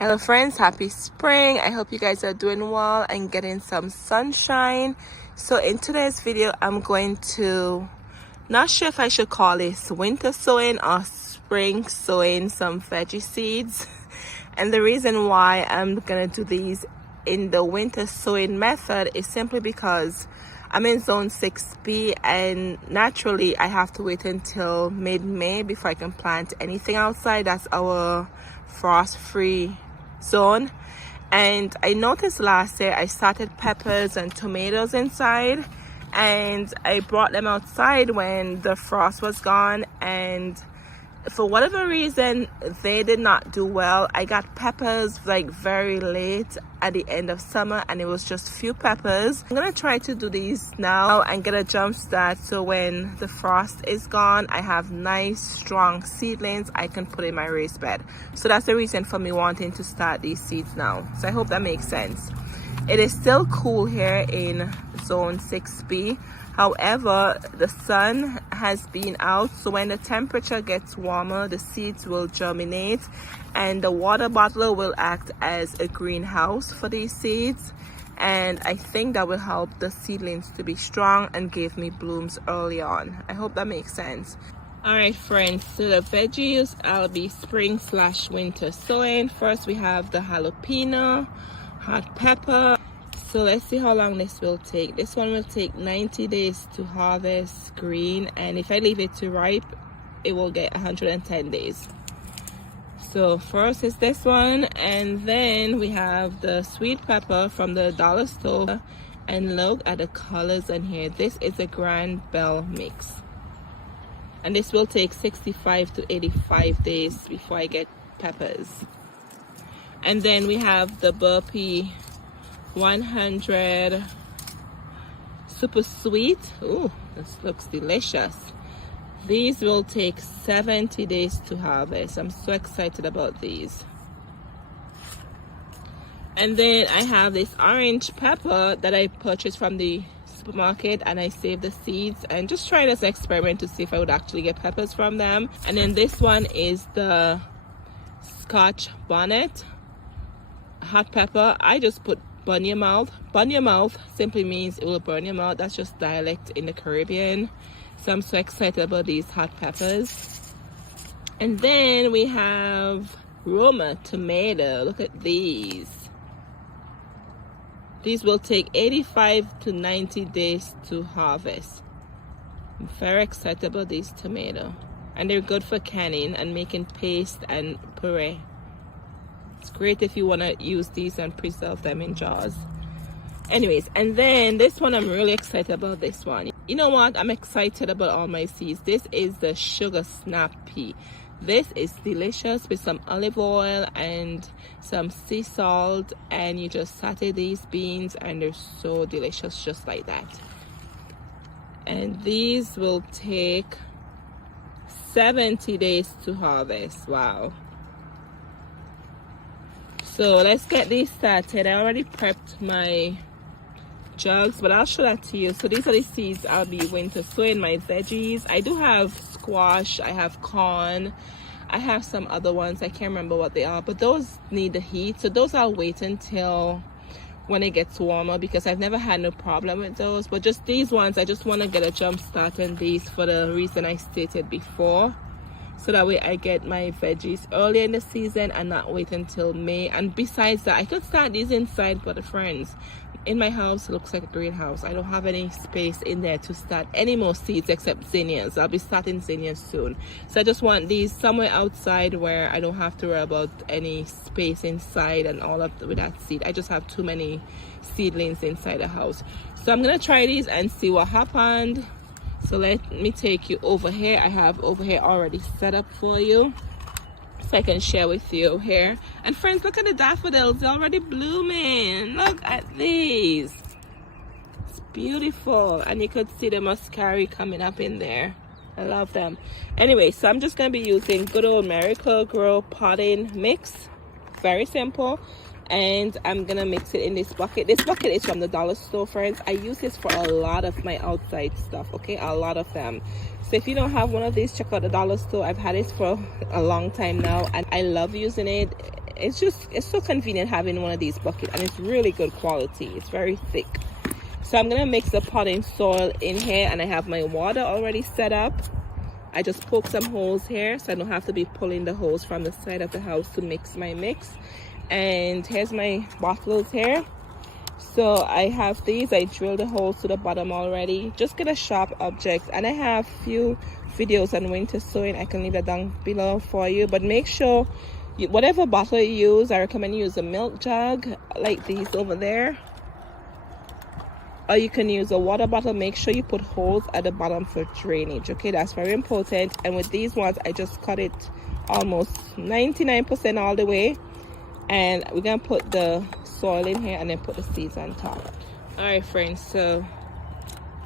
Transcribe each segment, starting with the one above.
Hello friends, happy spring. I hope you guys are doing well and getting some sunshine. So in today's video, I'm going to, not sure if I should call this winter sowing or spring sowing some veggie seeds. And the reason why I'm gonna do these in the winter sowing method is simply because I'm in zone 6B and naturally I have to wait until mid-May before I can plant anything outside. That's our frost-free zone. And I noticed last year I started peppers and tomatoes inside, and I brought them outside when the frost was gone, and for whatever reason they did not do well. I got peppers like very late at the end of summer and it was just few peppers. I'm gonna try to do these now and get a jump start, so when the frost is gone I have nice strong seedlings I can put in my raised bed. So that's the reason for me wanting to start these seeds now. So I hope that makes sense. It is still cool here in zone 6B. However, the sun has been out, so when the temperature gets warmer, the seeds will germinate and the water bottle will act as a greenhouse for these seeds. And I think that will help the seedlings to be strong and give me blooms early on. I hope that makes sense. Alright friends, so the veggies I'll be spring/winter sowing. First we have the jalapeno, hot pepper. So let's see how long this will take. This one will take 90 days to harvest green, and if I leave it to ripe it will get 110 days. So first is this one, and then we have the sweet pepper from the dollar store, and look at the colors in here. This is a Grand Bell mix, and this will take 65 to 85 days before I get peppers. And then we have the Burpee 100 super sweet. Ooh, this looks delicious. These will take 70 days to harvest. I'm so excited about these. And then I have this orange pepper that I purchased from the supermarket, and I saved the seeds and just tried as an experiment to see if I would actually get peppers from them. And then this one is the Scotch bonnet hot pepper. I just put burn your mouth. Burn your mouth simply means it will burn your mouth. That's just dialect in the Caribbean. So I'm so excited about these hot peppers. And then we have Roma tomato. Look at these. These will take 85 to 90 days to harvest. I'm very excited about these tomatoes. And they're good for canning and making paste and puree. It's great if you want to use these and preserve them in jars. Anyways, and then this one, I'm really excited about this one. You know what? I'm excited about all my seeds. This is the sugar snap pea. This is delicious with some olive oil and some sea salt, and you just saute these beans and they're so delicious just like that. And these will take 70 days to harvest. Wow. So let's get these started. I already prepped my jugs, but I'll show that to you. So these are the seeds I'll be winter sowing, my veggies. I do have squash, I have corn, I have some other ones, I can't remember what they are, but those need the heat, so those I'll wait until when it gets warmer, because I've never had no problem with those. But just these ones, I just want to get a jump start on these for the reason I stated before, so that way I get my veggies early in the season and not wait until May. And besides that, I could start these inside, but friends, in my house it looks like a greenhouse. I don't have any space in there to start any more seeds except zinnias. I'll be starting zinnias soon, so I just want these somewhere outside where I don't have to worry about any space inside and all of with that seed. I just have too many seedlings inside the house. So I'm gonna try these and see what happened. So let me take you over here. I have over here already set up for you so I can share with you here. And friends, look at the daffodils, they're already blooming. Look at these, it's beautiful. And you could see the muscari coming up in there. I love them. Anyway, so I'm just gonna be using good old Miracle-Gro potting mix. Very simple. And I'm gonna mix it in this bucket. This bucket is from the dollar store, friends. I use this for a lot of my outside stuff, okay, a lot of them. So if you don't have one of these, check out the dollar store. I've had it for a long time now and I love using it. it's so convenient having one of these buckets, and it's really good quality. It's very thick. So I'm gonna mix the potting soil in here, and I have my water already set up. I just poke some holes here so I don't have to be pulling the hose from the side of the house to mix my mix. And here's my bottles here. So I have these. I drilled the holes to the bottom already. Just get a sharp object, and I have few videos on winter sowing. I can leave that down below for you, but make sure whatever bottle you use, I recommend you use a milk jug like these over there, or you can use a water bottle. Make sure you put holes at the bottom for drainage. Okay, that's very important. And with these ones, I just cut it almost 99% all the way, and we're gonna put the soil in here and then put the seeds on top. All right, friends, so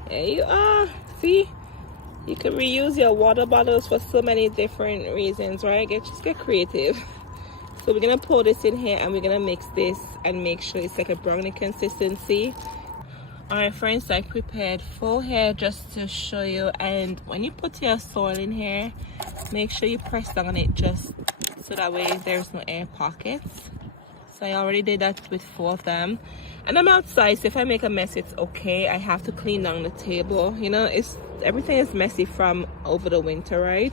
there you are. See, you can reuse your water bottles for so many different reasons, right? Just get creative. So we're gonna pour this in here, and we're gonna mix this and make sure it's like a brownie consistency. All right, friends, I prepared 4 here just to show you. And when you put your soil in here, make sure you press down on it just so that way there's no air pockets. So I already did that with 4 of them. And I'm outside, so if I make a mess, it's okay. I have to clean down the table. You know, everything is messy from over the winter, right?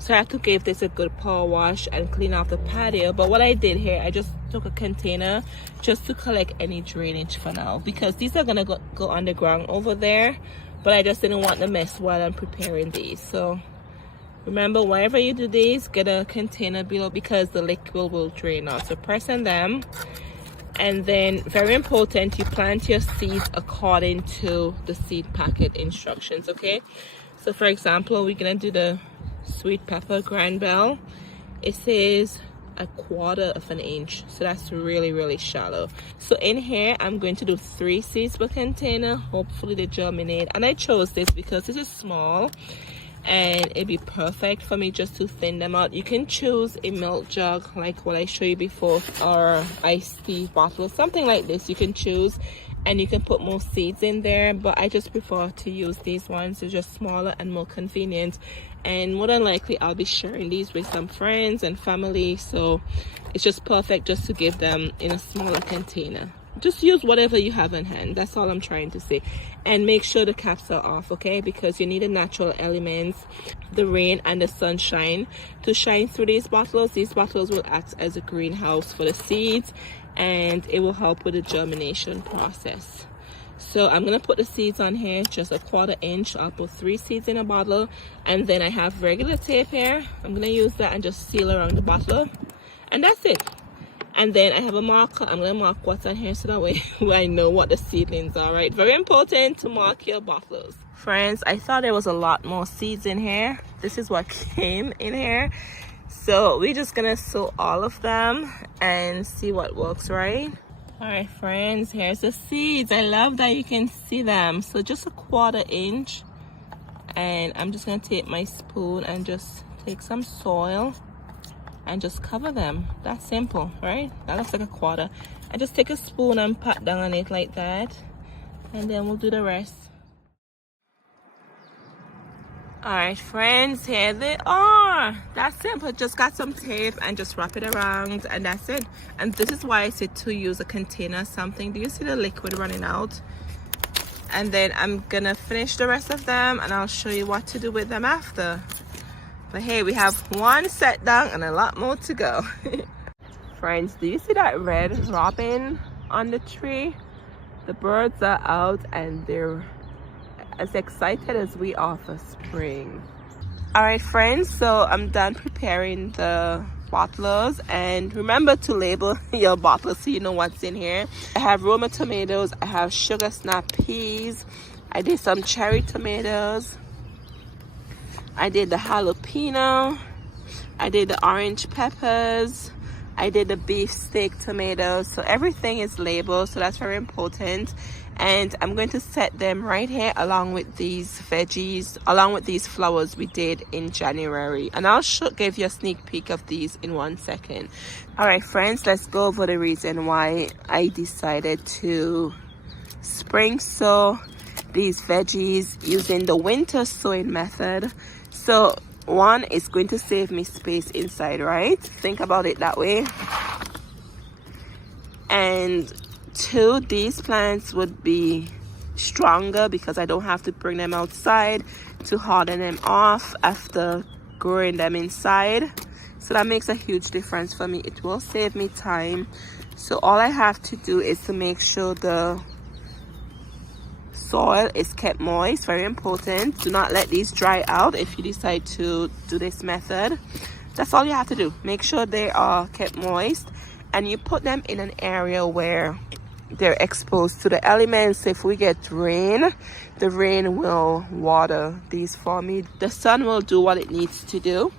So I have to give this a good power wash and clean off the patio. But what I did here, I just took a container just to collect any drainage for now, because these are gonna go underground over there, but I just didn't want to mess while I'm preparing these. So remember, wherever you do these, get a container below, because the liquid will drain out. So press on them, and then very important, you plant your seeds according to the seed packet instructions. Okay, so for example, we're gonna do the sweet pepper grand bell. It says 1/4 inch, so that's really shallow. So in here, I'm going to do 3 seeds per container. Hopefully they germinate, and I chose this because this is small and it'd be perfect for me just to thin them out. You can choose a milk jug like what I showed you before, or iced tea bottle, something like this you can choose, and you can put more seeds in there, but I just prefer to use these ones. They're just smaller and more convenient, and more than likely I'll be sharing these with some friends and family, so it's just perfect just to give them in a smaller container. Just use whatever you have in hand. That's all I'm trying to say. And make sure the caps are off, okay? Because you need the natural elements, the rain and the sunshine, to shine through these bottles. These bottles will act as a greenhouse for the seeds, and it will help with the germination process. So I'm gonna put the seeds on here, just 1/4 inch. I'll put 3 seeds in a bottle, and then I have regular tape here. I'm gonna use that and just seal around the bottle, and that's it. And then I have a marker. I'm going to mark what's on here so that way I know what the seedlings are, right? Very important to mark your bottles. Friends, I thought there was a lot more seeds in here. This is what came in here. So we're just going to sow all of them and see what works, right? All right, friends, here's the seeds. I love that you can see them. So just 1/4 inch. And I'm just going to take my spoon and just take some soil and just cover them. That's simple, right? That looks like 1/4. I just take a spoon and pat down on it like that, and then we'll do the rest. All right, friends, here they are. That's simple. Just got some tape and just wrap it around, and that's it. And this is why I said to use a container, something. Do you see the liquid running out? And then I'm gonna finish the rest of them, and I'll show you what to do with them after. But hey, we have 1 set down and a lot more to go. Friends, do you see that red robin on the tree? The birds are out and they're as excited as we are for spring. All right, friends, so I'm done preparing the bottlers, and remember to label your bottlers so you know what's in here. I have Roma tomatoes, I have sugar snap peas, I did some cherry tomatoes, I did the jalapeno, I did the orange peppers, I did the beef steak tomatoes. So everything is labeled, so that's very important. And I'm going to set them right here along with these veggies, along with these flowers we did in January. And I'll give you a sneak peek of these in 1 second. All right, friends, let's go over the reason why I decided to spring sow these veggies using the winter sowing method. So 1, is going to save me space inside, right? Think about it that way. And two, these plants would be stronger because I don't have to bring them outside to harden them off after growing them inside. So that makes a huge difference for me. It will save me time. So all I have to do is to make sure the soil is kept moist. Very important. Do not let these dry out if you decide to do this method. That's all you have to do. Make sure they are kept moist, and you put them in an area where they're exposed to the elements. If we get rain, the rain will water these for me. The sun will do what it needs to do.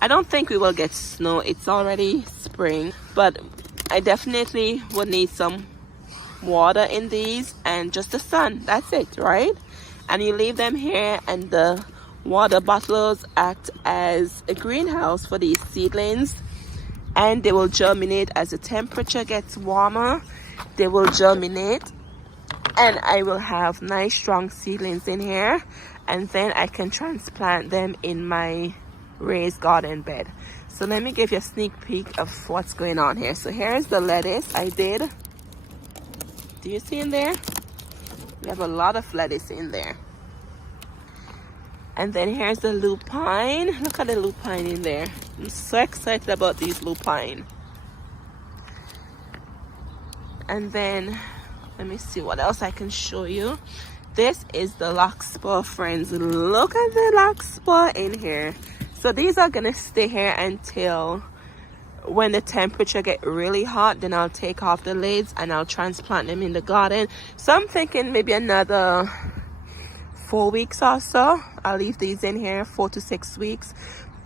I don't think we will get snow. It's already spring, but I definitely would need some water in these and just the sun. That's it, right? And you leave them here, and the water bottles act as a greenhouse for these seedlings, and they will germinate as the temperature gets warmer. They will germinate, and I will have nice strong seedlings in here, and then I can transplant them in my raised garden bed. So let me give you a sneak peek of what's going on here. So here's the lettuce I did. Do you see in there? We have a lot of lettuce in there. And then here's the lupine. Look at the lupine in there. I'm so excited about these lupine. And then let me see what else I can show you. This is the larkspur, friends. Look at the larkspur in here. So these are gonna stay here until when the temperature get really hot. Then I'll take off the lids and I'll transplant them in the garden. So I'm thinking maybe another 4 weeks or so. I'll leave these in here 4 to 6 weeks.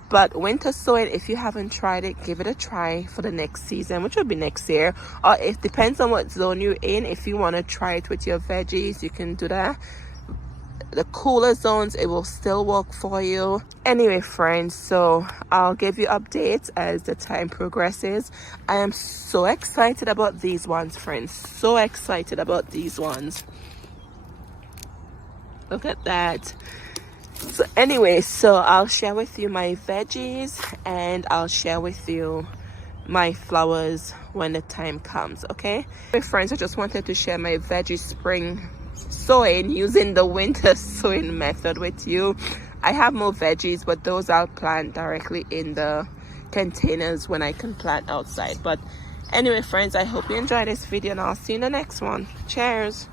But winter sowing, if you haven't tried it, give it a try for the next season, which will be next year. Or it depends on what zone you're in. If you want to try it with your veggies, you can do that. The cooler zones, it will still work for you. Anyway, friends, so I'll give you updates as the time progresses. I am so excited about these ones, friends. So excited about these ones. Look at that. So anyway, so I'll share with you my veggies, and I'll share with you my flowers when the time comes. Okay, hey friends, I just wanted to share my veggie spring sowing using the winter sowing method with you. I have more veggies, but those I'll plant directly in the containers when I can plant outside. But anyway, friends, I hope you enjoyed this video, and I'll see you in the next one. Cheers.